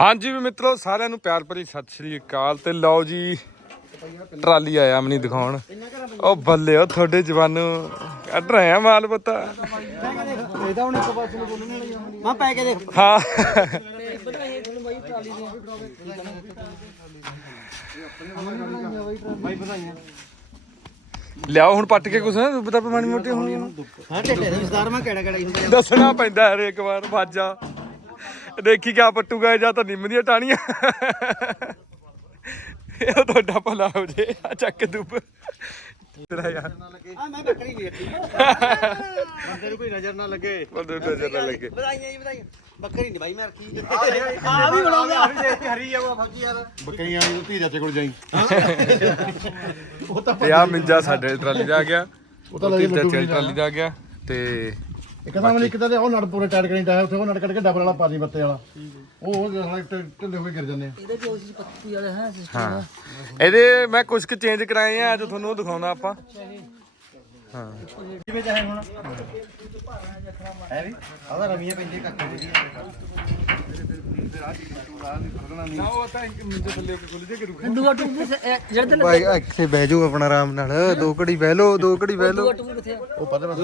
ਹਾਂਜੀ ਵੀ ਮਿੱਤਰੋ ਸਾਰਿਆਂ ਨੂੰ ਪਿਆਰ ਭਰੀ ਸਤਿ ਸ੍ਰੀ ਅਕਾਲ ਤੇ ਲਓ ਜੀ ਟਰਾਲੀ ਆਇਆ ਮਨੀ ਦਿਖਾਉਣ। ਉਹ ਬੱਲੇ ਉਹ ਤੁਹਾਡੇ ਜਵਾਨੂ ਕੱਢ ਰਹੇ ਆ ਮਾਲ ਪਤਾ। ਇਹਦਾ ਹੁਣ ਇੱਕ ਪਾਸੇ ਨੂੰ ਬੋਲਣ ਵਾਲੀ ਹੁੰਦੀ ਮੈਂ ਪੈ ਕੇ ਦੇਖ ਹਾਂ। ਵਧਾਈਆਂ ਤੁਹਾਨੂੰ ਬਾਈ ਟਰਾਲੀ ਦੀਆਂ ਬਾਈ ਵਧਾਈਆਂ ਲਿਆਓ ਹੁਣ ਪੱਟ ਕੇ ਕੁਛ ਨਾ ਪਤਾ ਮਾਣੀ ਮੋਟੀ ਹੋਣੀ ਹਾਂ ਢੇਡੇ ਦੇ ਵਿਸਤਾਰ ਮੈਂ ਕਿਹੜਾ ਕਿਹੜਾ ਦੱਸਣਾ ਪੈਂਦਾ ਹਰ ਇੱਕ ਵਾਰ ਬਾਜਾ ਦੇਖੀ ਕਿਆ ਪੱਟੂਗਾ ਜਾਂ ਤਾਂ ਨਿੰਮ ਦੀਆਂ ਟਾਣੀਆਂ ਇਹ ਤੁਹਾਡਾ ਭਲਾ ਹੋ ਜੇ ਆ ਚੱਕ ਦੁੱਬ। ਤੇਰਾ ਯਾਰ। ਆ ਮੈਂ ਬੱਕਰੀ ਨਹੀਂ ਰੱਖੀ ਬੰਦੇ ਨੂੰ ਕੋਈ ਨਜ਼ਰ ਨਾ ਲੱਗੇ। ਬੰਦੇ ਨੂੰ ਨਜ਼ਰ ਨਾ ਲੱਗੇ। ਵਧਾਈਆਂ ਜੀ ਵਧਾਈਆਂ। ਬੱਕਰੀ ਨਹੀਂ ਬਾਈ ਮੈਂ ਰੱਖੀ ਆ ਵੀ ਬਣਾਉਂਦਾ ਹਰੀ ਜਾਊਗਾ ਫੌਜੀ ਯਾਰ ਬੱਕਰੀਆਂ ਨੂੰ ਧੀ ਚਾਚੇ ਕੋਲ ਜਾਈ। ਤੇ ਆ ਮਿੰਜਾ ਸਾਡੇ ਟਰਾਲੀ ਦਾ ਆ ਗਿਆ। ਉਹ ਤਾਂ ਲੱਗੀ ਟਰਾਲੀ ਦਾ ਆ ਗਿਆ ਤੇ ਇੱਕ ਤਾਂ ਮੈਨੂੰ ਇੱਕ ਤਾਂ ਉਹ ਨੜ ਪੂਰੇ ਟਾਇਰ ਕਰੀ ਟਾਇਆ ਉੱਥੇ ਉਹ ਨੜ ਕੱਢ ਕੇ ਡਬਲ ਵਾਲਾ ਪਾ ਦੀ ਬੱਤੇ ਵਾਲਾ। ਉਹ ਉਹ ਜਿਹੜਾ ਢਿੱਲੇ ਹੋ ਕੇ ਗਿਰ ਜਾਂਦੇ ਆ। ਇਹਦੇ ਜੋ ਸੀ ਪੱਤੀ ਵਾਲੇ ਹੈ ਹਾਂ। ਇਹਦੇ ਮੈਂ ਕੁਝ ਕੁ ਚੇਂਜ ਕਰਾਏ ਆ ਅੱਜ ਤੁਹਾਨੂੰ ਉਹ ਦਿਖਾਉਣਾ ਆਪਾਂ। ਹਾਂ ਜਿਵੇਂ ਚਾਹੇ ਹੁਣ। ਹੈ ਵੀ? ਆਦਾ ਰਮੀਆਂ ਪੈਂਦੀ ਕੱਖ ਦੀ ਨਾ ਉਹ ਤਾਂ ਇੱਕ ਮਿੰਜੇ ਥੱਲੇ ਖੁੱਲ ਜੇ। ਕਰੂਗਾ ਦੂਆ ਟੂਬ ਜਿਹੜੇ ਤੇ ਭਾਈ ਇੱਥੇ ਬਹਿ ਜਾਓ ਆਪਣਾ ਆਰਾਮ ਨਾਲ। ਦੋ ਘੜੀ ਬਹਿ ਲਓ ਦੋ ਘੜੀ ਬਹਿ ਲਓ। ਟੂਬ ਕਿੱਥੇ ਉਹ ਪਤਾ ਬਸ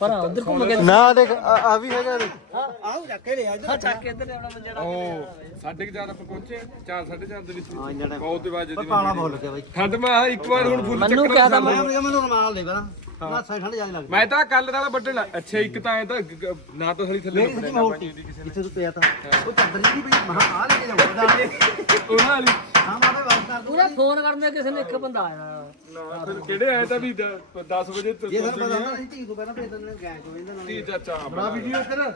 ਪਰ ਉਧਰ ਘੁੰਮ ਕੇ ਨਾ ਦੇਖ ਆ ਆ ਵੀ ਹੈਗਾ ਹਾਂ ਆਓ ਚੱਕ ਕੇ ਲੈ ਆ ਇਧਰ ਚੱਕ ਕੇ ਇਧਰ ਮੰਜੜਾ ਉਹ ਸਾਢੇ ਕੁ ਚਾਰ ਆਪਾਂ ਪਹੁੰਚੇ 4 4:30 ਦੇ ਵਿੱਚ ਹਾਂ ਜਿਹੜਾ ਬਹੁਤ ਦੇ ਬਾਅਦ ਜਦੀ ਪਾਲਾ ਬਹੁਤ ਲੱਗਿਆ ਬਾਈ। ਠੰਡ ਮੈਂ ਆਹ ਇੱਕ ਵਾਰ ਹੁਣ ਫੁੱਲ ਮੈਨੂੰ ਚੱਕਰ ਕਿਹਾ ਤਾਂ ਮੈਂ ਮੈਨੂੰ ਰਮਾਲ ਦੇ ਕਰਾਂ ਨਾ ਸਾਈ ਠੰਡ ਜ਼ਿਆਦਾ ਲੱਗਦੀ ਮੈਂ ਤਾਂ ਕੱਲ ਨਾਲ ਵੱਢਣ ਲੱਗ- ਅੱਛਾ ਇੱਕ ਤਾਂ ਐ ਤਾਂ ਗ- ਗ- ਨਾ ਤਾਂ ਥਲੀ ਥੱਲੇ ਮੇਰੀ ਸੱਚੀ ਮੋਟੀ ਜਿੱਥੇ ਤੂੰ ਪਿਆ ਤਾਂ। ਉਹ ਚਾਦਰ ਜੀ ਬਈ ਮਹਾ ਆ ਲੈ ਕੇ ਜਾਊਗਾ ਉਹਨਾਂ ਵਾਲੀ। ਹਾਂ ਮਾਵੇ ਵਾਰ ਕਰ ਦੂੰ ਫੋਨ ਕਰਨੇ ਕਿਸੇ ਨੇ ਇੱਕ ਬੰਦਾ ਆਇਆ। ਨਾ ਫਿਰ ਕਿਹੜੇ ਆਏ ਤਾਂ ਵੀ 10 ਵਜੇ ਤੋਂ ਇਹ ਸਰ ਪਤਾ ਨਾ ਅਸੀਂ ਧੀ ਤੋਂ ਪਹਿਲਾਂ ਭੇਜ ਦਿੰਦੇ ਗੈਸ ਹੋ ਜਾਂਦਾ ਨਾਲ। ਤੀ ਚਾਚਾ ਬਣਾ ਵੀਡੀਓ ਇੱਧਰ।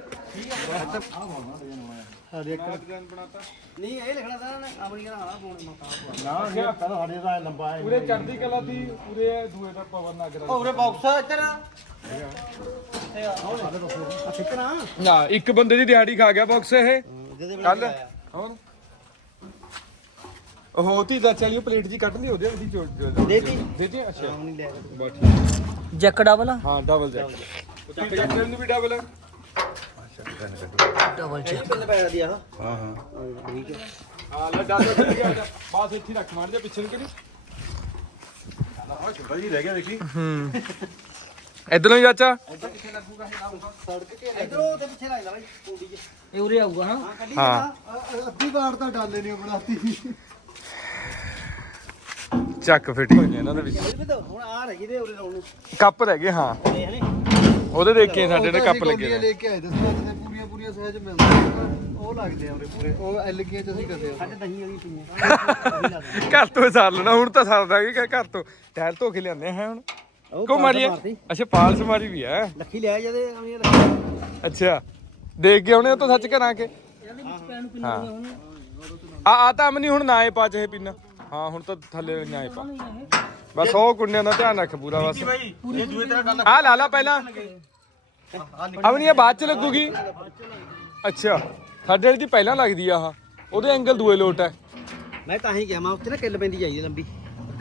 ਨਹੀਂ ਇਹ ਲਿਖਣਾ ਤਾਂ ਨਾ ਆਪਣੀ ਦਾ ਹਾਲਾ ਫੋਨ ਮਤਾ ਨਾ ਇਹ ਪਹਿਲਾਂ ਸਾਡੇ ਦਾ ਲੰਬਾ ਹੈ ਪੂਰੇ ਚੜ੍ਹਦੀ ਕਲਾ ਦੀ ਪੂਰੇ ਦੂਏ ਦਾ ਪਵਨ ਨਗਰ ਉਹਰੇ ਬਾਕਸ ਇੱਧਰ। ਆ ਸਿੱਕਣਾ ਨਾ ਇੱਕ ਬੰਦੇ ਦੀ ਦਿਹਾੜੀ ਖਾ ਗਿਆ ਬਾਕਸ ਇਹ। ਕੱਲ ਹੋਰ? ਉਹ ਤੀ ਦਾ ਚਲਿਓ ਪਲੇਟ ਜੀ ਕੱਢ ਲਈ ਉਹਦੇ ਅਸੀਂ ਚੋੜ ਦੇਤੀ? ਦੇਤੀ ਅੱਛਾ। ਨਹੀਂ ਲੈ ਬਸ ਠੀਕ। ਜੈਕ ਡਬਲ ਹਾਂ ਡਬਲ ਜੈਕ। ਉੱਤੇ ਜੈਕ ਨੂੰ ਵੀ ਡਬਲ ਡਬਲ ਜੈਕ। ਕਿੰਨੇ ਪੈਸੇ ਦੀ ਆ ਹਾਂ ਹਾਂ। ਠੀਕ ਹੈ। ਹਾਂ ਲੈ ਡਬਲ ਚੱਲ ਗਿਆ ਜਾ। ਬਸ ਇੱਥੇ ਹੀ ਰੱਖ ਮਾਰ ਜਾ ਪਿੱਛੇ ਨੂੰ ਕਰੀ ਛੋਟਾ ਜੀ ਰਹਿ ਗਿਆ ਦੇਖੀ। ਹੂੰ। ਇਧਰੋਂ ਹੀ ਚਾਚਾ। ਇਧਰੋਂ ਤੇ ਪਿੱਛੇ ਲੱਗ ਜਾ ਬਾਈ ਕੁੰਡੀ ਚ। ਇਹ ਉਰੇ ਆਊਗਾ ਹਾਂ। ਕੱਢੀ ਹਾਂ। ਅੱਧੀ ਵਾਰ ਤਾਂ ਡਾਲੇ ਨਹੀਂ ਬਣਾਤੀ। ਚੱਕ ਫਿੱਟ ਹੋ ਗਿਆ ਇਹਨਾਂ ਦੇ ਵਿੱਚ। ਹੁਣ ਆ ਰਹੀ ਦੇ ਉਰੇ ਲਾਉਣ ਨੂੰ। ਕੱਪ ਰਹਿ ਗਏ ਹਾਂ। ਉਹਦੇ ਦੇਖ ਕੇ ਸਾਡੇ ਨੇ ਕੱਪ ਲੱਗੇ ਨੇ। ਲੈ ਕੇ ਆਏ ਦਸ ਤੇ ਪੂਰੀਆਂ ਪੂਰੀਆਂ ਸਹਿਜ ਮਿਲਦੇ ਉਹ ਲੱਗਦੇ ਆ ਉਰੇ ਪੂਰੇ। ਉਹ ਐਲ ਗੀਆਂ ਚ ਅਸੀਂ ਕਰਦੇ ਆ। ਸਾਡੇ ਦਹੀਂ ਵਾਲੀ ਪਈਆਂ ਘਰ ਤੋਂ ਸਾਰ ਲੈਣਾ ਹੁਣ ਤਾਂ ਸਰਦਾ ਕਿ ਘਰ ਤੋਂ। ਟਹਿਲ ਧੋ ਕੇ ਲਿਆਂਦੇ ਹੈ ਹੁਣ। ਕੋ ਮਾਰੀਏ। ਅੱਛਾ ਪਾਲਸ ਮਾਰੀ ਵੀ ਹੈ ਲੱਖੀ ਲੈ ਜਦੇ ਅੱਛਾ ਦੇਖ ਕੇ ਆਉਣੇ ਉਹ ਤਾਂ ਸੱਚ ਕਰਾਂ ਕੇ। ਇਹਦੇ ਵਿੱਚ ਪੈਣ ਨੂੰ ਪਿੰਨਾ ਹੁਣ? ਆ ਆ ਤਾਂ ਅਮਨੀ ਹੁਣ ਨਾ ਏ ਪਾ ਚਾਹੇ ਪਿੰਨਾ ਹਾਂ ਹੁਣ ਤਾਂ ਥੱਲੇ ਨਾ ਏ ਪਾ। ਬਸ ਉਹ ਕੁੰਡਿਆਂ ਦਾ ਧਿਆਨ ਰੱਖ ਪੂਰਾ ਬਸ। ਇਹ ਦੂਏ ਤਰ੍ਹਾਂ ਗੱਲ ਆ ਲਾ ਲਾ ਪਹਿਲਾਂ। ਅਮਨੀ ਇਹ ਬਾਅਦ ਚ ਲੱਗੂਗੀ। ਅੱਛਾ ਸਾਡੇ ਵਾਲੀ ਦੀ ਪਹਿਲਾਂ ਲੱਗਦੀ ਆ ਆਹ। ਉਹਦੇ ਐਂਗਲ ਦੂਏ ਲੋਟ ਹੈ ਮੈਂ ਤਾਂ ਹੀ ਗਿਆ ਮੈਂ ਉੱਥੇ ਨਾ ਕਿੱਲ ਪੈਂਦੀ ਚਾਹੀਦੀ ਲੰਬੀ।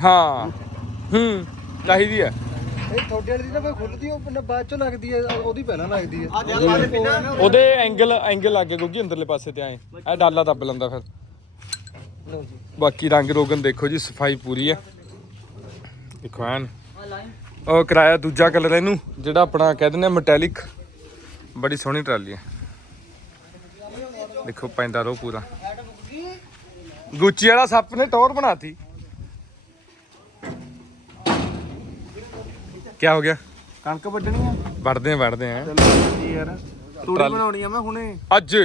ਹਾਂ ਹੂੰ ਚਾਹੀਦੀ ਹੈ ਇਹ ਤੁਹਾਡੇ ਵਾਲੀ ਦੀ ਨਾ ਕੋਈ ਖੁੱਲਦੀ ਉਹ ਬਾਅਦ ਚੋਂ ਲੱਗਦੀ ਹੈ ਉਹਦੀ ਪਹਿਲਾਂ ਲੱਗਦੀ ਹੈ ਆ ਉਹਦੇ ਐਂਗਲ ਐਂਗਲ ਲੱਗੇ ਕਿਉਂਕਿ ਅੰਦਰਲੇ ਪਾਸੇ ਤੇ ਆਏ। ਇਹ ਡਾਲਾ ਦੱਬ ਲੈਂਦਾ ਫਿਰ। ਲਓ ਜੀ। ਬਾਕੀ ਰੰਗ ਰੋਗਨ ਦੇਖੋ ਜੀ ਸਫ਼ਾਈ ਪੂਰੀ ਹੈ ਦੇਖੋ ਐਨ। ਉਹ ਕਰਾਇਆ ਦੂਜਾ ਕਲਰ ਇਹਨੂੰ ਜਿਹੜਾ ਆਪਣਾ ਕਹਿ ਦਿੰਦੇ ਆ ਮੈਟੈਲਿਕ ਬੜੀ ਸੋਹਣੀ ਟਰਾਲੀ ਹੈ ਦੇਖੋ ਪੈਂਦਾ ਰੋ ਪੂਰਾ। ਗੁੱਚੀ ਵਾਲਾ ਸੱਪ ਨੇ ਟੌਰ ਬਣਾਤੀ। ਕੀ ਹੋ ਗਿਆ? ਕਣਕ ਵੱਢਣੀ ਆ। ਵੜਦੇ ਆ ਵੜਦੇ ਆ। ਜੀ ਯਾਰ। ਤੂੜੀ ਬਣਾਉਣੀ ਆ ਮੈਂ ਹੁਣੇ। ਅੱਜ?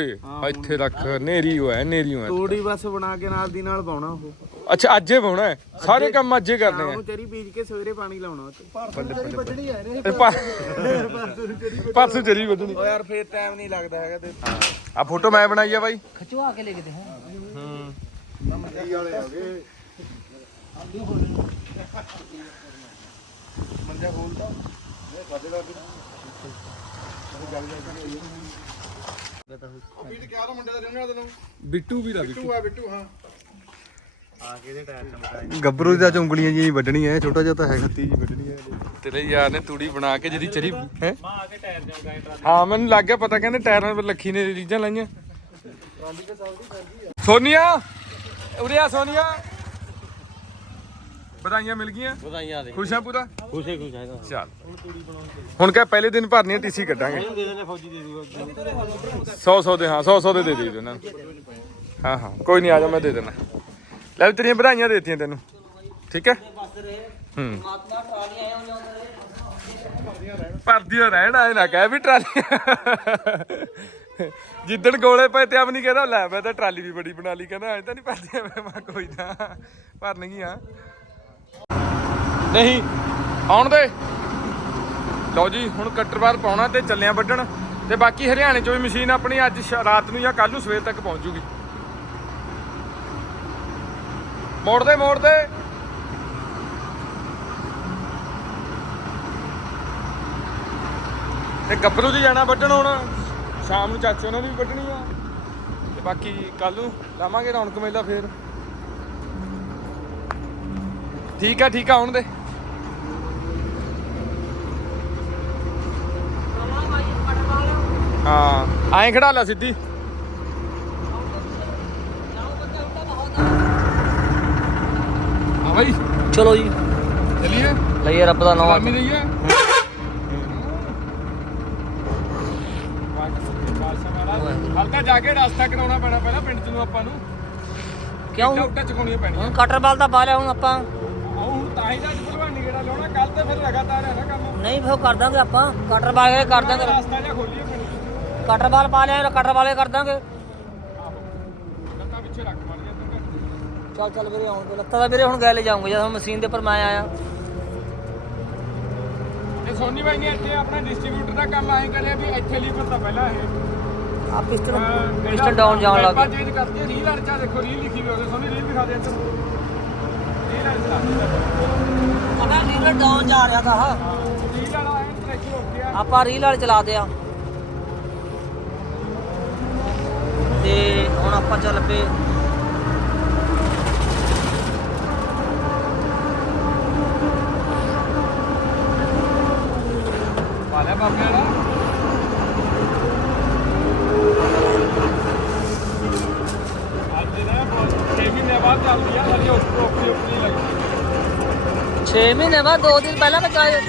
ਇੱਥੇ ਰੱਖ ਨੇਰੀ ਹੋਇਆ ਨੇਰੀ ਹੋਇਆ ਤੂੜੀ ਬਸ ਬਣਾ ਕੇ ਨਾਲ ਦੀ ਨਾਲ ਪਾਉਣਾ ਉਹ। ਅੱਛਾ ਅੱਜੇ ਪਾਉਣਾ ਹੈ? ਸਾਰੇ ਕੰਮ ਅੱਜੇ ਕਰਨੇ ਆ। ਚਰੀ ਬੀਜ ਕੇ ਸਵੇਰੇ ਪਾਣੀ ਲਾਉਣਾ ਉਹ 'ਚ। ਵੱਢਣੀ ਆ ਪਰਸੋਂ ਓ ਯਾਰ ਫੇਰ ਟਾਈਮ ਨਹੀਂ ਲੱਗਦਾ ਹੈਗਾ ਤੇ। ਆ ਫੋਟੋ ਮੈਂ ਬਣਾਈ ਆ ਬਾਈ। ਖਿਚਵਾ ਕੇ ਲੈ ਕੇ ਦੇ। ਹਾਂ। ਮੰਡੀ ਵਾਲੇ ਆ ਗਏ। ਮੰਜਾ ਖੋਲਦਾ ਇਹ ਸਾਡੇ ਦਾ ਵੀਰ ਕਿਹਾ ਤਾਂ ਮੁੰਡੇ ਦਾ ਰਹਿਣ ਵਾਲਾ ਤੈਨੂੰ ਬਿੱਟੂ। ਵੀ ਲਾ ਬਿੱਟੂ ਆ ਬਿੱਟੂ ਹਾਂ ਗੱਭਰੂ ਦਾ ਉਂਗਲੀਆਂ ਜੀ ਵੱਢਣੀ ਐ ਛੋਟਾ ਜਿਹਾ ਤਾਂ ਹੈ ਖੱਤੀ ਜੀ ਵੱਢਣੀ ਐ ਤੇਰੇ ਯਾਰ ਨੇ ਤੂੜੀ ਬਣਾ ਕੇ ਜਿਹਦੀ ਚਰੀ ਹੈ? ਹਾਂ ਮੈਨੂੰ ਲੱਗ ਗਿਆ ਪਤਾ ਕਹਿੰਦੇ ਟਾਇਰਾਂ 'ਤੇ ਲੱਖੀ ਨੇ ਰੀਜਾਂ ਲਾਈਆਂ। ਸੋਨੀਆ! ਉਰੇ ਆ ਸੋਨੀਆ! ਵਧਾਈਆਂ ਮਿਲ ਗਈਆਂ। ਵਧਾਈਆਂ ਦੇ। ਖੁਸ਼ ਆ ਪੂਰਾ? ਖੁਸ਼ੇ ਖੁਸ਼ ਹੈ ਚੱਲ। ਹੁਣ ਕਹ ਪਹਿਲੇ ਦਿਨ ਭਰਨੀ ਟੀਸੀ ਕੱਢਾਂਗੇ। ਦੇ ਦੇਣੇ ਫੌਜੀ ਦੇ ਦੂਗਾ 100 100 ਦੇ ਹਾਂ 100 100 ਦੇ ਦੇ ਦਿਓ ਇਹਨਾਂ ਨੂੰ। ਹਾਂ ਹਾਂ ਕੋਈ ਨਹੀਂ ਆ ਜਾ ਮੈਂ ਦੇ ਦੇਣਾ ਲੈ ਵੀ ਤੇਰੀਆਂ ਵਧਾਈਆਂ ਦੇਤੀਆਂ ਤੈਨੂੰ। ਠੀਕ ਹੈ? ਹੂੰ। ਭਰਦੀਆਂ ਰਹਿਣ ਆਏ ਨਾ ਕਹਿ ਵੀ ਟਰਾਲੀ ਜਿੱਦਣ ਗੋਲੇ ਪਏ ਤੇ ਆਪ ਨਹੀਂ ਕਹਿੰਦਾ ਲੈ ਮੈਂ ਤਾਂ ਟਰਾਲੀ ਵੀ ਬੜੀ ਬਣਾ ਲਈ ਕਹਿੰਦਾ ਐ ਤਾਂ ਨਹੀਂ ਭਰਦੀਆਂ ਮੈਂ ਮੈਂ ਕੋਈ ਨਾ ਭਰਨਗੀਆਂ। ਨਹੀਂ, ਆਉਣ ਦੇ। ਲਓ ਜੀ, ਹੁਣ ਕਟਰਵਾਰ ਪਾਉਣਾ ਤੇ ਚੱਲਿਆ ਵੱਢਣ। ਤੇ ਬਾਕੀ ਹਰਿਆਣੇ ਚੋਂ ਵੀ ਮਸ਼ੀਨ ਆਪਣੀ ਅੱਜ ਰਾਤ ਨੂੰ ਜਾਂ ਕੱਲ ਨੂੰ ਸਵੇਰ ਤੱਕ ਪਹੁੰਚ ਜੂਗੀ। ਮੋੜਦੇ ਦੇ ਮੋੜ ਤੇ ਗੱਭਰੂ ਜੀ ਜਾਣਾ ਵੱਢਣ ਹੁਣ। ਸ਼ਾਮ ਨੂੰ ਚਾਚੇ ਉਹਨਾਂ ਦੀ ਵੀ ਵੱਢਣੀ ਆ। ਤੇ ਬਾਕੀ ਕੱਲ ਨੂੰ ਲਾਵਾਂਗੇ ਰੌਣਕ ਮੇਲਾ ਫੇਰ। ਠੀਕ ਆ ਠੀਕ ਆ ਆਉਣ ਦੇ। ਹਾਂ ਐਂ ਖੜਾ ਲਾ ਸਿੱਧੀ। ਭਾਈ ਚਲੋ ਜੀ। ਚਲਿਏ। ਲਈਏ ਰੱਬ ਦਾ ਨਾਮ। ਲਾਮੀ ਰਹੀਏ। ਹਲ ਤਾਂ ਜਾ ਕੇ ਰਸਤਾ ਕਰਾਉਣਾ ਪੈਣਾ ਪਹਿਲਾਂ ਪਿੰਡ ਚ ਨੂੰ ਆਪਾਂ ਨੂੰ। ਕਿਉਂ? ਇੱਟਾਂ ਉੱਟਾਂ ਚੁਕਾਉਣੀਆਂ ਪੈਣੀਆਂ ਹੁਣ ਕਟਰ ਬਲ ਦਾ ਲਿਆ ਹੁਣ ਆਪਾਂ ਤਾਂ ਹੀ ਤਾਂ ਅੱਜ ਭਲਵਾਨੀ ਗੇੜਾ ਲਾਉਣਾ ਕੱਲ ਤੇ ਫਿਰ ਲਗਾਤਾਰ ਹੈ ਨਾ ਕੰਮ। ਨਹੀਂ ਫਿਰ ਕਰ ਦਾਂਗੇ ਆਪਾਂ। ਕਟਰ ਬਲ ਕੇ ਕਰ ਦਾਂਗੇ। ਰਸਤਾ ਜਿਹਾ ਖੋਲੀਏ ਚ ਕਟਰ ਬਲ ਪਾ ਲਿਆ ਕਟਰ ਵਾਲੇ ਕਰ ਦਾਂਗੇ। ਲੱਤਾਂ ਪਿੱਛੇ ਰੱਖ ਮਾਰ ਜਾ ਚੱਲ ਚੱਲ ਵੀਰੇ ਆਉਣ ਦੇ ਲੱਤਾਂ ਦਾ ਵੀਰੇ ਹੁਣ ਗਏ ਲੈ ਜਾਊਂਗਾ ਜਦੋਂ ਮਸ਼ੀਨ ਦੇ ਉੱਪਰ ਮੈਂ ਆਇਆ। ਇਹ ਸੋਨੀ ਬਾਈ ਨੇ ਇੱਥੇ ਆਪਣਾ ਡਿਸਟ੍ਰੀਬਿਊਟਰ ਦਾ ਕੰਮ ਆਏ ਕਰਿਆ ਵੀ ਇੱਥੇ ਲੀਵਰ ਤਾਂ ਪਹਿਲਾਂ ਇਹ। ਆ ਪਿਸਟਨ ਪਿਸਟਨ ਡਾਊਨ ਜਾਣ ਲੱਗ ਗਿਆ ਚੇਂਜ ਕਰਤੀ ਰੀਲ ਵਾਲੇ ਚਾ ਦੇਖੋ ਰੀਲ ਲਿਖੀ ਹੋਈ ਉਹਦੇ ਸੋਨੀ ਰੀਲ ਦਿਖਾ ਦੇ ਇੱਧਰ। ਰੀਲ ਵਾਲੇ ਡਾਊਨ ਜਾ ਰਿਹਾ ਤਾਂ ਆਹ। ਰੀਲ ਵਾਲਾ ਐਂ ਟਰੈਕ ਹੋ ਗਿਆ ਆਪਾਂ ਰੀਲ ਵਾਲੇ ਚਲਾਤੇ ਆ ਤੇ ਹੁਣ ਆਪਾਂ ਚੱਲ ਪਏ ਵਾਲਿਆ ਬਾਬੇ ਵਾਲਾ ਅੱਜ ਨਾ ਛੇ ਮਹੀਨੇ ਬਾਅਦ ਚੱਲਦੀ ਆ ਸਾਡੀ ਉੱਪਰ ਉੱਪਰ ਉੱਪਰ ਲੱਗਦੀ 6 ਮਹੀਨੇ ਬਾਅਦ 2 ਦਿਨ ਪਹਿਲਾਂ ਮੈਂ ਚਾਹੇ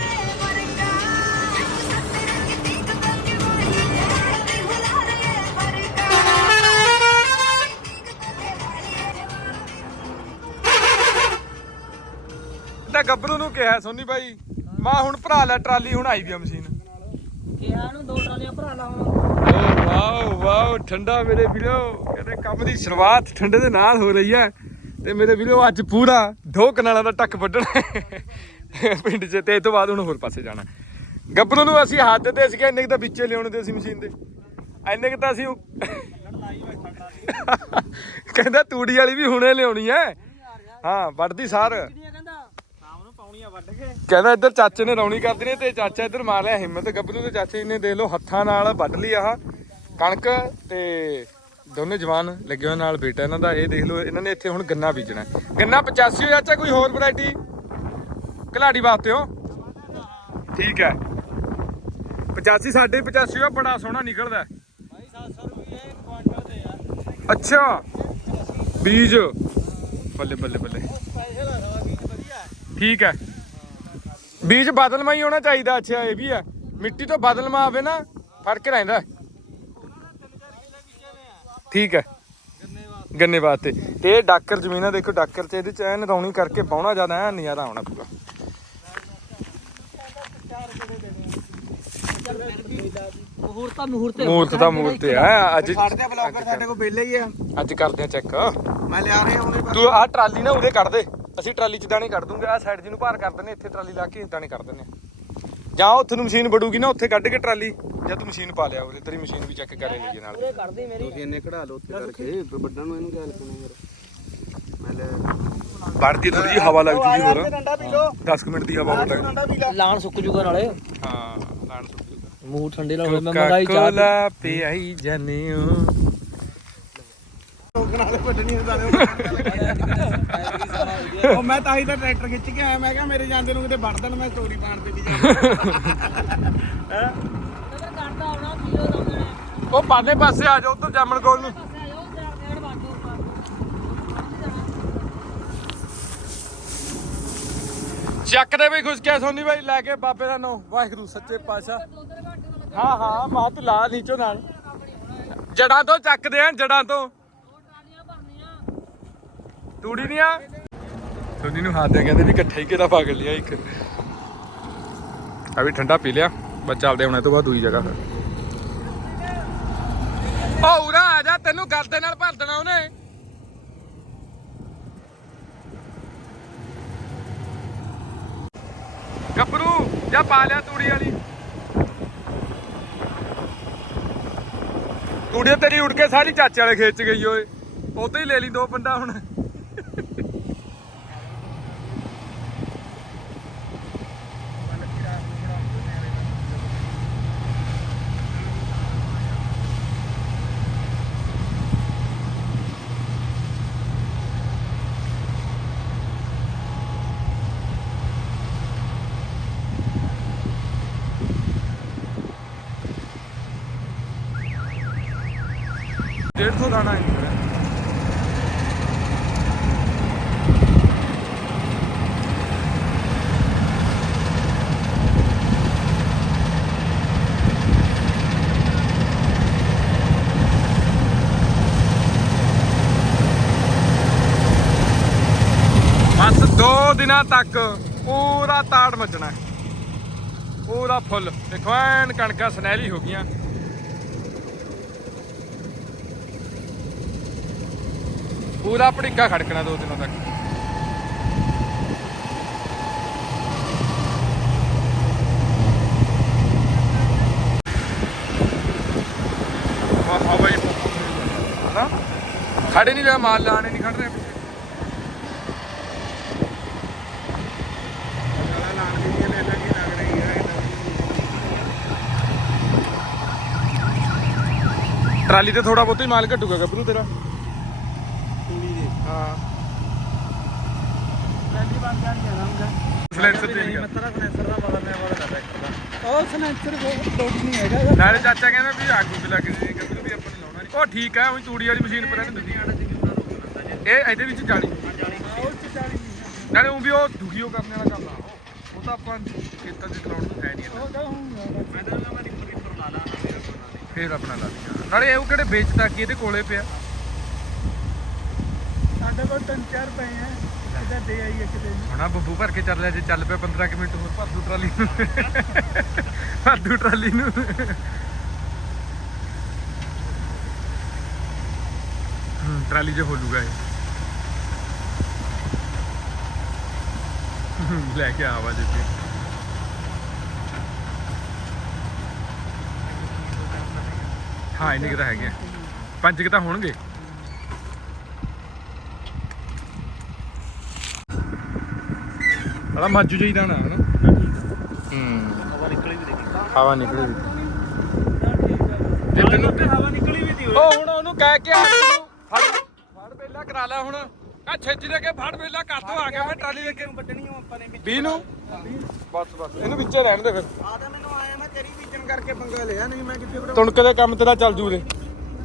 ਤਾਂ ਗੱਭਰੂ ਨੂੰ ਕਿਹਾ ਸੋਨੀ ਬਾਈ ਮਾਂ ਹੁਣ ਭਰਾ ਲੈ ਟਰਾਲੀ ਹੁਣ ਆਈ ਵੀ ਆ ਮਸ਼ੀਨ। ਕਿਹਾ ਨੂੰ ਦੋ ਟਰਾਲੀਆਂ ਭਰਾ ਲਾ ਹੁਣ। ਵਾਓ ਵਾਓ ਠੰਡਾ ਮੇਰੇ ਵੀਰੋ। ਕਹਿੰਦੇ ਕੰਮ ਦੀ ਸ਼ੁਰੂਆਤ ਠੰਡੇ ਦੇ ਨਾਲ ਹੋ ਰਹੀ ਹੈ ਤੇ ਮੇਰੇ ਵੀਰੋ ਅੱਜ ਪੂਰਾ ਦੋ ਕਨਾਲਾਂ ਦਾ ਟੱਕ ਵੱਢਣਾ ਪਿੰਡ 'ਚ ਤੇ ਇਹ ਤੋਂ ਬਾਅਦ ਹੁਣ ਹੋਰ ਪਾਸੇ ਜਾਣਾ। ਗੱਭਰੂ ਨੂੰ ਅਸੀਂ ਹੱਥ ਤੇ ਸੀਗੇ, ਇੰਨੇ ਕੁ ਤਾਂ ਵਿੱਚੇ ਲਿਆਉਣ ਦੇ ਸੀ ਮਸ਼ੀਨ ਦੇ ਇੰਨੇ ਕੁ ਤਾਂ ਅਸੀਂ ਕਹਿੰਦਾ ਤੂੜੀ ਵਾਲੀ ਵੀ ਹੁਣੇ ਲਿਆਉਣੀ ਹੈ ਹਾਂ, ਵੱਢਦੀ ਸਾਰ। ਕਹਿੰਦਾ ਇੱਧਰ ਚਾਚੇ ਨੇ ਰੌਣੀ ਕਰਦੀ ਨੇ ਤੇ ਚਾਚਾ ਇੱਧਰ ਮਾਰ ਲਿਆ ਹਿੰਮਤ। ਗੱਭਰੂ ਤੇ ਚਾਚੇ ਨੇ ਦੇਖ ਲਓ, ਹੱਥਾਂ ਨਾਲ ਵੱਢ ਲਈ ਆਹ ਕਣਕ ਤੇ ਦੋਨੇ ਜਵਾਨ ਲੱਗੇ ਹੋਏ ਨਾਲ ਬੇਟਾ ਇਹਨਾਂ ਦਾ। ਇਹ ਦੇਖ ਲਓ, ਇਹਨਾਂ ਨੇ ਇੱਥੇ ਹੁਣ ਗੰਨਾ ਬੀਜਣਾ। ਗੰਨਾ 85 ਹੋ ਚਾਚਾ ਕੋਈ ਹੋਰ ਵੈਰਾਈਟੀ ਕਲਾੜੀ ਵਾਸਤੇ ਹੋ ਠੀਕ ਹੈ। 85 ਸਾਡੇ 85 ਆ, ਬੜਾ ਸੋਹਣਾ ਨਿਕਲਦਾ ਹੈ। ਅੱਛਾ। ਬੀਜ। ਬੱਲੇ ਬੱਲੇ ਬੱਲੇ। ਠੀਕ ਹੈ। ਬੀਜ ਬਦਲਮਾ ਹੀ ਹੋਣਾ ਚਾਹੀਦਾ, ਅੱਛਾ, ਇਹ ਵੀ ਹੈ। ਮਿੱਟੀ ਤੋਂ ਬਦਲਮਾ ਆਵੇ ਨਾ, ਫ਼ਰਕ ਰਹਿੰਦਾ ਠੀਕ ਹੈ। ਗੰਨੇ ਵਾਸਤੇ। ਤੇ ਇਹ ਡਾਕਰ ਜ਼ਮੀਨ, ਦੇਖੋ, ਡਾਕਰ ਚ ਇਹਦੇ ਚ ਐਨ ਰੌਣੀ ਕਰਕੇ ਪਾਉਣਾ ਜ਼ਿਆਦਾ, ਐਨ ਨਜ਼ਾਰਾ ਆਉਣਾ ਪੂਰਾ। ਮੁਹੂਰਤਾ ਮੁਹੂਰਤੇ ਮੂਰਤ ਦਾ ਮੂਰਤ ਹੈ। ਅੱਜ ਸਾਡੇ ਬਲੌਗਰ ਸਾਡੇ ਕੋਲ ਵਿਹਲੇ ਹੀ ਆ। ਅੱਜ ਕਰਦੇ ਆ ਚੈੱਕ ਮੈਂ ਲਿਆ ਰਿਹਾ ਉਹਨੇ ਤੂੰ ਆਹ ਟਰਾਲੀ ਨਾ ਉਰੇ ਕੱਢ ਦੇ। ਅਸੀਂ ਟਰਾਲੀ ਚ ਦਾਣੇ ਕੱਢ ਦੂੰਗੇ। ਆਹ ਸਾਈਡ ਜੀ ਨੂੰ ਭਾਰ ਕਰ ਦਿੰਦੇ ਇੱਥੇ ਟਰਾਲੀ ਲਾ ਕੇ ਦਾਣੇ ਕੱਢ ਆ। ਜਾਂ ਉੱਥੇ ਨੂੰ ਮਸ਼ੀਨ ਬੜੂਗੀ ਨਾ ਉੱਥੇ ਕੱਢ ਕੇ ਟਰਾਲੀ। ਜਾਂ ਤੂੰ ਮਸ਼ੀਨ ਪਾ ਲਿਆ ਉਰੇ ਤੇਰੀ ਮਸ਼ੀਨ ਵੀ ਚੈੱਕ ਕਰੇ ਲਈਏ ਨਾਲ। ਇਹ ਕੱਢਦੀ ਮੇਰੀ। ਤੁਸੀਂ ਇੰਨੇ ਕਢਾ ਲਓ ਉੱਥੇ ਕਰਕੇ। ਪਰ ਵੱਡਣ ਨੂੰ ਇਹਨੂੰ ਗੱਲ ਕਰਨਾ ਯਾਰ ਮੈਂ ਲੈ ਵੜਦੀ ਥੋੜੀ ਜੀ ਹਵਾ ਲੱਗ ਜੂਗੀ ਹੋਰ। ਡੰਡਾ ਪੀ ਲਓ। 10 ਮਿੰਟ ਦੀ ਹਵਾ ਲੱਗ ਡੰਡਾ ਪੀ ਲੈ। ਲਾਣ ਸੁੱਕ ਜੂਗਾ ਨਾਲੇ। ਹਾਂ। ਮੂਡ ਠੰਡੇ ਨਾਲ ਹੋਵੇ ਮੈਂ ਮੰਗਾਈ ਚਾਹ ਕੋਲਾ ਪਿਆਈ ਜਾਨੇ ਹੋ ਨਾਲੇ ਵੱਢਣੀ ਹੁੰਦਾ ਉਹ ਮੈਂ ਤਾਂ ਹੀ ਤਾਂ ਟਰੈਕਟਰ ਖਿੱਚ ਕੇ ਆਇਆ ਮੈਂ ਕਿਹਾ ਮੇਰੇ ਜਾਂਦੇ ਨੂੰ ਕਿਤੇ ਵੱਢ ਮੈਂ ਸਟੋਰੀ ਪਾਣ ਤੇ ਵੀ ਜਾਣਾ। ਉਹ ਪਾਲੇ ਪਾਸੇ ਆ ਜਾਓ ਉਧਰ ਜਾਮਣ ਕੋਲ ਨੂੰ। ਚੱਕ ਦੇ ਵੀ ਖੁਸ਼ਕਿਆ ਸੋਨੀ ਬਾਈ ਲੈ ਕੇ ਬਾਬੇ ਦਾ ਨੋ ਵਾਹਿਗੁਰੂ ਸੱਚੇ ਪਾਤਸ਼ਾਹ। ਹਾਂ ਹਾਂ ਮਾਤ ਲਾ ਨੀਚੋ ਨਾਲ। ਜੜਾਂ ਤੋਂ ਚੱਕਦੇ ਆ ਜੜਾਂ ਤੋਂ। ਤੂੜੀ ਨਹੀਂ ਸੋਨੀ ਨੂੰ ਹੱਥ ਦੇ ਕਹਿੰਦੇ ਵੀ ਇਕੱਠਾ ਹੀ ਕਿਹੜਾ ਪਾ ਕੇ ਲਿਆ ਇੱਕ। ਆ ਵੀ ਠੰਡਾ ਪੀ ਲਿਆ, ਬਸ ਚੱਲਦੇ ਹੁਣ ਇਹ ਤੋਂ ਬਾਅਦ ਦੂਜੀ ਜਗ੍ਹਾ ਫਿਰ। ਓ ਉਰਾ ਆ ਜਾ, ਤੈਨੂੰ ਗਰਦੇ ਨਾਲ ਭਰ ਦੇਣਾ ਉਹਨੇ। ਗੱਭਰੂ, ਜਾਂ ਪਾ ਲਿਆ ਤੂੜੀ ਵਾਲੀ। ਕੁੜੀ ਤੇਰੀ ਉੱਡ ਕੇ ਸਾਰੀ ਚਾਚੇ ਵਾਲੇ ਖੇਤ ਚ ਗਈ ਓਏ। ਉੱਥੇ ਹੀ ਲੈ ਲਈ ਦੋ ਪੰਡਾ ਹੁਣ। ਡੇਢ ਸੌ ਦਾਣਾ ਬਸ 2 ਦਿਨਾਂ ਤੱਕ ਪੂਰਾ ਤਾੜ ਮੱਚਣਾ ਪੂਰਾ ਫੁੱਲ। ਦੇਖੋ, ਐਨ ਕਣਕਾਂ ਸੁਨਹਿਰੀ ਹੋ ਗਈਆਂ। ਪੂਰਾ ਪੜਿੱਕਾ ਖੜਕਣਾ ਦੋ ਦਿਨਾਂ ਤੱਕ। ਖੜੇ ਨਹੀਂ ਰਿਹਾ, ਮਾਲ ਲਾਣੇ ਨਹੀਂ ਖੜ ਰਿਹਾ। ਪਿੱਛੇ ਟਰਾਲੀ ਤੇ ਥੋੜਾ ਬਹੁਤਾ ਹੀ ਮਾਲ ਘਟੂਗਾ ਗੱਭਰੂ ਤੇਰਾ। ਹਾਂ ਫਲੈਂਸਰ ਤੇ ਨਹੀਂ ਉਹ ਸਨੈਂਸਰ ਲੋਡ ਨਹੀਂ ਹੈਗਾ। ਨਾਲੇ ਚਾਚਾ ਕਹਿੰਦਾ ਵੀ ਆਗੂ ਵੀ ਲੱਗ ਜੀ ਗੱਭਰੂ ਵੀ ਆਪਾਂ ਨੂੰ ਲਾਉਣਾ ਨਹੀਂ। ਉਹ ਠੀਕ ਹੈ ਉਹ ਤੂੜੀ ਵਾਲੀ ਮਸ਼ੀਨ ਪਰ ਇਹਨੇ ਦਿੱਤੀ ਇਹ ਇਹਦੇ ਵਿੱਚ ਜਾਲੀ। ਨਾਲੇ ਉਹ ਵੀ ਉਹ ਦੁਖੀਓ ਕਰਨ ਵਾਲਾ ਕੰਮ ਆ ਉਹ। ਉਹ ਤਾਂ ਆਪਾਂ ਖੇਤਾਂ 'ਚ ਚਲਾਉਣ ਨੂੰ ਹੈ ਨਹੀਂ ਇੰਨਾ। ਫੇਰ ਆਪਣਾ ਲਾ ਲਿਆ ਨਾਲੇ ਇਹ ਕਿਹੜੇ ਵੇਚਦਾ ਕੀ ਇਹਦੇ ਕੋਲੇ ਪਿਆ? ਸਾਡੇ ਕੋਲ ਤਿੰਨ ਚਾਰ ਪਏ ਆ ਕਿਤੇ ਦੇ ਆਈ ਇੱਕ ਦਿਨ ਬੱਬੂ ਭਰ ਕੇ ਚੱਲ ਲਿਆ ਜੇ ਚੱਲ ਪਿਆ 15 ਕੁ ਮਿੰਟ ਹੋਰ ਭਰ ਦੂ ਟਰਾਲੀ ਨੂੰ। ਭਰ ਦੂ ਟਰਾਲੀ ਨੂੰ। ਹੂੰ, ਟਰਾਲੀ ਜੇ ਹੋਲੂਗਾ ਇਹ। ਹੂੰ, ਲੈ ਕੇ ਆਵਾ ਜੀ ਹਾਂ ਇੰਨੇ ਕੁ ਤਾਂ ਹੈਗੇ ਆ। ਪੰਜ ਕੁ ਤਾਂ ਹੋਣਗੇ। ਬੜਾ ਮਾਜੂ ਜਿਹੀ ਦਾਣਾ ਹੂੰ। ਹਵਾ ਨਿਕਲੀ ਵੀ ਦੇਖੀ। ਹਵਾ ਨਿਕਲੀ ਵੀ ਜੇ ਤੈਨੂੰ ਹਵਾ ਨਿਕਲੀ ਵੀ ਦੀ ਉਹ ਹੁਣ ਉਹਨੂੰ ਕਹਿ ਕੇ ਆ ਤੈਨੂੰ ਫੜ ਫੜ ਵੇਲਾ ਕਰਾ ਲੈ ਹੁਣ। ਆ ਛੇਤੀ ਦੇ ਕੇ ਫੜ ਵੇਲਾ ਕਰ ਦੋ ਆ ਗਿਆ ਮੈਂ ਟਰਾਲੀ ਲੈ ਕੇ। ਵੱਢਣੀ ਉਹ ਆਪਾਂ ਨੇ ਵੀ 20 ਨੂੰ? ਬਸ ਬਸ। ਇਹਨੂੰ ਵਿੱਚੇ ਰਹਿਣ ਦੇ ਫਿਰ। ਆ ਤਾਂ ਮੈਨੂੰ ਆਇਆ ਮੈਂ ਤੇਰੀ ਬੀਜਣ ਕਰਕੇ ਪੰਗਾ ਲਿਆ ਨਹੀਂ ਮੈਂ ਕਿੱਥੇ ਭਰਾ ਤੁਣਕ ਦੇ ਕੰਮ ਤੇਰਾ ਚੱਲ ਜੂ ਰੇ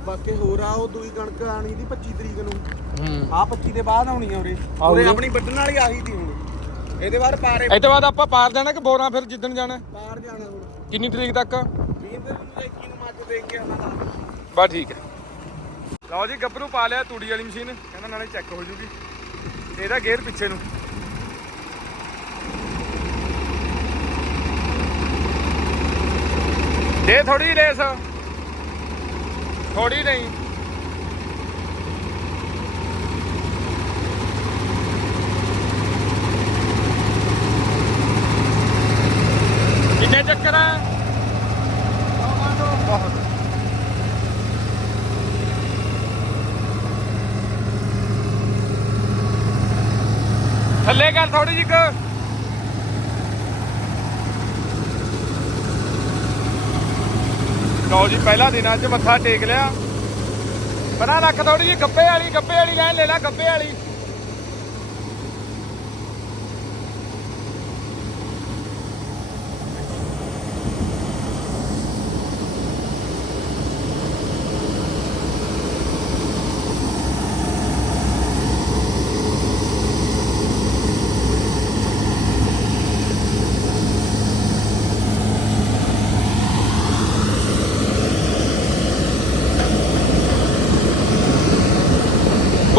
ਬਾਕੀ ਹੋਰ ਆ ਉਹ ਦੂਈ ਕਣਕ ਆਣੀ ਦੀ 25 ਤਰੀਕ ਨੂੰ। ਹੂੰ। ਆ 25 ਦੇ ਬਾਅਦ ਆਉਣੀ ਆ ਉਰੇ। ਉਰੇ। ਆਪਣੀ ਵੱਢਣ ਵਾਲੀ ਆਹੀ ਦੀ ਹੁਣ। ਇਹਦੇ ਬਾਅਦ ਪਾਰੇ ਇਹ ਤੋਂ ਬਾਅਦ ਆਪਾਂ ਪਾਰ ਜਾਣਾ ਕਿ ਬੋਰਾਂ ਫਿਰ ਜਿੱਦਣ ਜਾਣਾ? ਪਾਰ ਜਾਣਾ ਹੁਣ। ਕਿੰਨੀ ਤਰੀਕ ਤੱਕ? 20 ਦਿਨ ਨੂੰ 21 ਨੂੰ ਮੱਝ ਦੇਖ ਕੇ ਆਉਣਾ ਦਾ ਬਸ ਠੀਕ ਹੈ। ਲਓ ਜੀ ਗੱਭਰੂ ਪਾ ਲਿਆ ਤੂੜੀ ਵਾਲੀ ਮਸ਼ੀਨ। ਕਹਿੰਦਾ ਨਾਲੇ ਚੈੱਕ ਹੋ ਜੂਗੀ। ਇਹਦਾ ਗੇਅਰ ਪਿੱਛੇ ਨੂੰ। ਦੇ ਥੋੜੀ ਰੇਸ। ਥੋੜੀ ਨਹੀਂ ਕਿੰਨੇ ਚੱਕਰ ਆ ਬਹੁਤ ਥੱਲੇ ਥੋੜੀ ਜਿਹੀ ਲਓ ਜੀ, ਪਹਿਲਾ ਦਿਨ ਅੱਜ ਮੱਥਾ ਟੇਕ ਲਿਆ। ਬਣਾ ਰੱਖ ਥੋੜੀ ਜਿਹੀ ਗੱਬੇ ਵਾਲੀ ਗੱਬੇ ਵਾਲੀ ਲੈਣ ਲੈ ਲੈ, ਗੱਬੇ ਵਾਲੀ।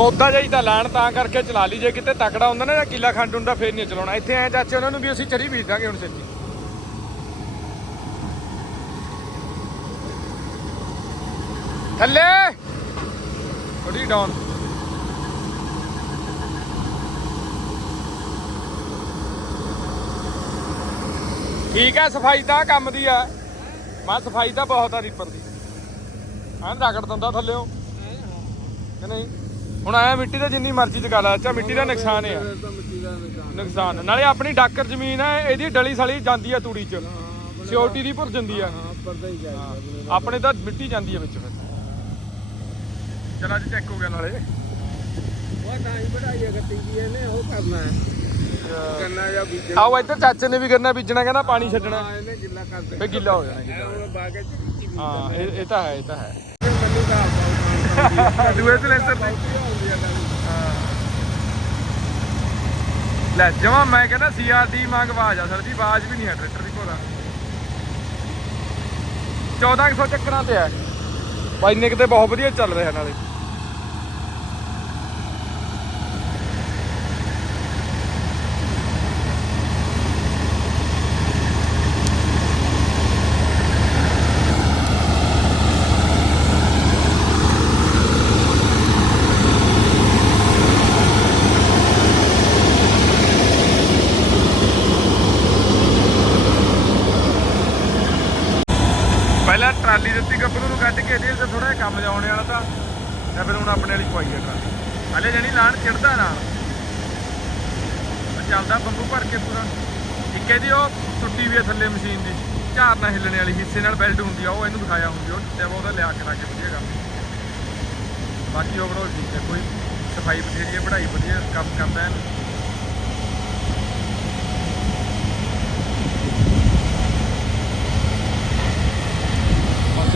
ਸੌਦਾ ਜਾਈ ਤਾਂ ਲੈਣ, ਤਾਂ ਕਰਕੇ ਚਲਾ ਲਈ। ਜੇ ਕਿਤੇ ਤਕੜਾ ਹੁੰਦਾ ਨਾ, ਜਾਂ ਕਿੱਲਾ ਖੰਡ ਹੁੰਦਾ, ਫੇਰ ਨਹੀਂ ਚਲਾਉਣਾ। ਇੱਥੇ ਐ ਚਾਚੇ, ਉਹਨਾਂ ਨੂੰ ਵੀ ਅਸੀਂ ਚਰੀ ਬੀਜ ਦਾਂਗੇ ਹੁਣ ਛੇਤੀ। ਥੱਲੇ! ਥੋੜੀ ਡਾਊਨ। ਠੀਕ ਹੈ ਸਫ਼ਾਈ ਤਾਂ ਕੰਮ ਦੀ ਆ। ਮੈਂ ਸਫ਼ਾਈ ਤਾਂ ਬਹੁਤ ਆ, ਰੀਪਰ ਦੀ। ਐਂ ਰਗੜ ਦਿੰਦਾ ਥੱਲਿਓ ਕਿ ਨਹੀਂ? ਹੁਣ ਆਇਆ ਮਿੱਟੀ ਦਾ ਜਿੰਨੀ ਮਰਜ਼ੀ ਚਕਾ ਲਾ ਅੱਛਾ ਮਿੱਟੀ ਦਾ ਨੁਕਸਾਨ ਹੈ ਨੁਕਸਾਨ ਨਾਲੇ ਆਪਣੀ ਡਾਕਰ ਜ਼ਮੀਨ ਹੈ ਇਹਦੀ ਡਲੀ ਸਲੀ ਜਾਂਦੀ ਆ ਤੂੜੀ ਚ। ਸਿਓਟੀ ਦੀ ਭੁਰ ਜਾਂਦੀ ਆ। ਹਾਂ, ਆਪਣੇ ਤਾਂ ਮਿੱਟੀ ਜਾਂਦੀ ਆ ਵਿੱਚ ਫਿਰ। ਚਲ ਅੱਜ ਚੈੱਕ ਹੋ ਗਿਆ ਨਾਲੇ। ਉਹ ਤਾਂ ਹੀ ਵਧਾਈ ਹੈ ਗੱਟੀ ਦੀ ਇਹਨੇ ਉਹ ਕਰਨਾ ਹੈ। ਗੰਨਾ ਜਾਂ ਬੀਜਣਾ। ਆਓ ਇੱਧਰ ਚਾਚੇ ਨੇ ਵੀ ਗੰਨਾ ਬੀਜਣਾ ਕਹਿੰਦਾ ਪਾਣੀ ਛੱਡਣਾ। ਇਹਨੇ ਗਿੱਲਾ ਕਰ ਦੇ ਫੇ ਗਿੱਲਾ ਹੋ ਜਾਣਾ ਗਿੱਲਾ। ਹੁਣ ਬਾਗੇ ਚ ਕੀ ਵੀ ਹਾਂ ਇਹ ਇਹ ਤਾਂ ਹੈ ਇਹ ਤਾਂ ਹੈ। ਮੈਨੂੰ ਦਾ ਆਪਾ ਦੂਏ ਸਲੈਂਸਰ ਤੇ। ਲੈ, ਜਮਾ ਮੈਂ ਕਹਿੰਦਾ ਸੀਆਰਡੀ ਮੰਗ ਆਵਾਜ਼ ਆ ਸਰ ਜੀ ਆਵਾਜ਼ ਵੀ ਨਹੀਂ ਹੈ ਟਰੈਕਟਰ ਦੀ ਭੋਰਾ 1400 ਚੱਕਰਾਂ ਤੇ ਹੈ ਬਾਈ ਨਿਕ ਤੇ ਬਹੁਤ ਵਧੀਆ ਚੱਲ ਰਿਹਾ ਨਾਲੇ ਪਹਿਲਾਂ ਟਰਾਲੀ ਦਿੱਤੀ ਗੱਭਰੂ ਨੂੰ ਕੱਢ ਕੇ ਇਹਦੇ ਤੇ ਥੋੜਾ ਜਿਹਾ ਕੰਮ ਜਾਉਣੇ ਵਾਲਾ ਤਾਂ ਤੇ ਫਿਰ ਹੁਣ ਆਪਣੇ ਵਾਲੀ ਪਵਾਈ ਹੈ ਟਰਾਲੀ ਹਲੇ ਲਾਣ ਚਿੜਦਾ ਨਾਲ ਚੱਲਦਾ ਬੰਬੂ ਭਰ ਕੇ ਪੂਰਾ। ਇੱਕ ਇਹਦੀ ਉਹ ਟੁੱਟੀ ਵੀ ਹੈ ਥੱਲੇ ਮਸ਼ੀਨ ਦੀ। ਝਾਰ ਨਾਲ ਹਿੱਲਣੇ ਵਾਲੀ, ਹਿੱਸੇ ਨਾਲ ਬੈਲਟ ਹੁੰਦੀ ਆ, ਉਹ ਇਹਨੂੰ ਦਿਖਾਇਆ ਹੁੰਦੀ ਉਹ ਟੁੱਟਿਆ ਉਹਦਾ ਲਿਆ ਕੇ ਲਾ ਕੇ ਵਧੀਆ ਕੰਮ। ਬਾਕੀ ਓਵਰਆਲ ਠੀਕ ਹੈ ਕੋਈ ਸਫ਼ਾਈ ਬਥੇਰੀ ਹੈ ਪੜ੍ਹਾਈ ਵਧੀਆ, ਕੰਮ ਕਰਦਾ ਹੈ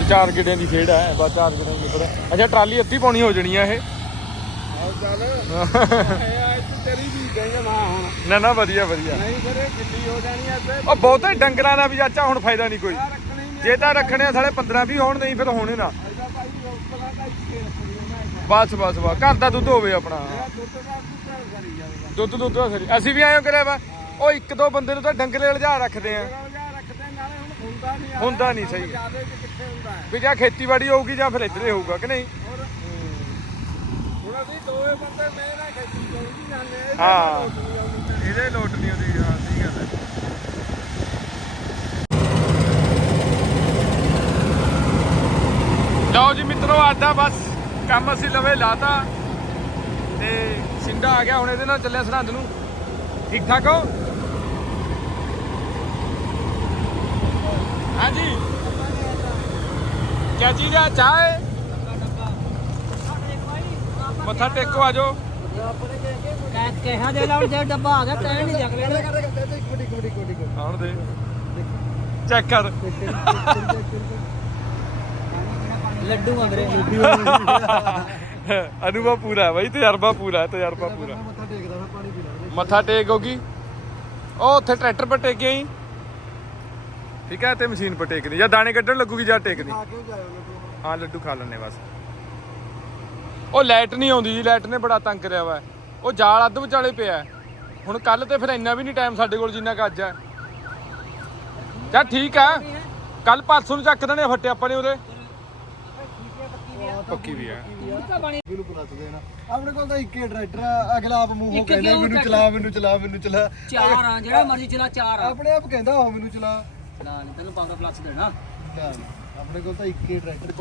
ਚਾਰ ਗਿੜਿਆਂ ਦੀ ਖੇਡ ਹੈ ਬਸ ਚਾਰ ਗਿੜਿਆਂ ਦੀ ਖੇਡ ਅੱਛਾ, ਟਰਾਲੀ ਅੱਧੀ ਪਾਉਣੀ ਹੋ ਜਣੀ ਆ ਇਹ ਆਹ ਚੱਲ ਇਹ ਆ ਇੱਥੇ ਤੇਰੀ ਵੀ ਗਈ ਨਾ ਹੁਣ। ਨਾ ਨਾ ਵਧੀਆ ਵਧੀਆ। ਨਹੀਂ ਫਿਰ ਇਹ ਗਿੱਲੀ ਹੋ ਜਾਣੀ ਐ ਤੇ ਉਹ ਬਹੁਤੇ ਡੰਗਰਾਂ ਦਾ ਵੀ ਚਾਚਾ ਹੁਣ ਫਾਇਦਾ ਨਹੀਂ ਕੋਈ। ਜੇ ਤਾਂ ਰੱਖਣੇ ਆ ਸਾਲੇ 15 20 ਹੋਣ ਨਹੀਂ ਫਿਰ ਹੋਣੇ ਨਾ। ਬਸ ਬਸ ਬਸ ਘਰ ਦਾ ਦੁੱਧ ਹੋਵੇ ਆਪਣਾ। ਦੁੱਧ ਦੁੱਧ ਦਾ ਸਰੀ। ਅਸੀਂ ਵੀ ਆਇਓ ਕਰਿਆ ਵਾ। ਉਹ ਇੱਕ ਦੋ ਬੰਦੇ ਨੂੰ ਤਾਂ ਡੰਗਰੇ ਲਿਜਾ ਰੱਖਦੇ ਆ। ਹੁੰਦਾ ਨਹੀਂ ਸਹੀ ਵੀ ਜਾਂ ਖੇਤੀਬਾੜੀ ਹੋਊਗੀ ਜਾਂ ਫਿਰ ਇੱਧਰੇ ਹੋਊਗਾ ਕਿ ਨਹੀਂ? ਅਸੀਂ ਦੋਵੇਂ ਬੰਦੇ ਮੈਂ ਨਾ ਖੇਤੀ ਚੋਣੀ ਜਾਂਦੇ ਆ, ਇਹਦੇ ਹਾਂ। ਨਾਲ ਲੋਟ ਨਹੀਂ ਆਉਂਦੀ ਇਹਦੇ ਲੋਟ ਨਹੀਂ ਆਉਂਦੀ ਹਾਂ ਸਹੀ ਗੱਲ ਹੈ। ਲਓ ਜੀ ਮਿੱਤਰੋ ਆਦਾ ਬਸ ਕੰਮ ਅਸੀਂ ਲਵੇ ਲਾਤਾ ਤੇ ਸਿੰਡਾ ਆ ਗਿਆ ਹੁਣ ਇਹਦੇ ਨਾਲ ਚੱਲਿਆ ਸਰਹੰਦ ਨੂੰ। ਠੀਕ ਠਾਕ ਹੋ? ਹਾਂਜੀ। ਕਿਆ ਚੀਜ਼ ਹੈ ਚਾਹ ਹੈ? ਮੱਥਾ ਟੇਕੋ ਆਜੋ ਕਹਿ ਕਹਿਆ ਦੇ ਲਾਉਣ ਜੇ ਡੱਬਾ ਆ ਗਿਆ ਕਹਿ ਨਹੀਂ ਜਗ ਲੈਣਾ ਆਉਣ ਦੇ। ਚੈੱਕ ਕਰ। ਲੱਡੂ ਆ ਮੇਰੇ ਅਨੁਭਵ ਪੂਰਾ ਹੈ ਬਾਈ ਤਜਰਬਾ ਪੂਰਾ ਹੈ ਤਜਰਬਾ ਪੂਰਾ। ਮੱਥਾ ਟੇਕਦਾ ਮੈਂ ਪਾਣੀ ਪੀ ਲੈਣਾ ਮੱਥਾ ਟੇਕ ਹੋਗੀ ਉਹ ਉੱਥੇ ਟਰੈਕਟਰ ਪਰ ਟੇਕ ਗਈ ਠੀਕ ਹੈ ਤੇ ਮਸ਼ੀਨ ਪਰ ਟੇਕਣੀ ਜਾਂ ਦਾਣੇ ਕੱਢਣ ਲੱਗੂਗੀ ਜਾਂ ਟੇਕਣੀ। ਲੱਡੂ। ਹਾਂ ਲੱਡੂ ਖਾ ਲੈਣੇ ਬਸ। ਉਹ ਲਾਈਟ ਨਹੀਂ ਆਉਂਦੀ ਜੀ ਲਾਈਟ ਨੇ ਬੜਾ ਤੰਗ ਕਰਿਆ ਵਾ। ਉਹ ਜਾਲ ਅੱਧ ਵਿਚਾਲੇ ਪਿਆ ਹੈ। ਹੁਣ ਕੱਲ ਤੇ ਫਿਰ ਇੰਨਾ ਵੀ ਨਹੀਂ ਟਾਈਮ ਸਾਡੇ ਕੋਲ ਜਿੰਨਾ ਕੁ ਅੱਜ ਹੈ। ਯਾਰ ਠੀਕ ਆ। ਕੱਲ ਪਰਸੋਂ ਨੂੰ ਚੱਕ ਦੇਣੇ ਫੱਟੇ ਆਪਾਂ ਨੇ ਉਹਦੇ। ਪੱਕੀ ਵੀ ਹੈ ਬਿਲਕੁਲ ਪੁੱਛ ਦੇਣਾ। ਆਪਣੇ ਕੋਲ ਤਾਂ ਇੱਕੇ ਟਰੈਕਟਰ ਆ। ਅਗਲਾ ਆਪ ਮੂੰਹੋਂ ਇੱਕ ਕਹਿੰਦਾ ਮੈਨੂੰ? ਚਲਾ ਮੈਨੂੰ ਚਲਾ ਮੈਨੂੰ ਚਲਾ। ਚਾਰ ਆ ਜਿਹੜਾ ਮਰਜ਼ੀ ਚਲਾ ਚਾਰ ਆ। ਆਪਣੇ ਆਪ ਕਹਿੰਦਾ ਉਹ ਮੈਨੂੰ ਚਲਾ। ਨਾ ਨਹੀਂ ਤੈਨੂੰ 15 ਪਲੱਸ ਦੇਣਾ। ਆਪਣੇ ਕੋਲ ਤਾਂ ਇੱਕੇ ਟਰੈਕਟਰ।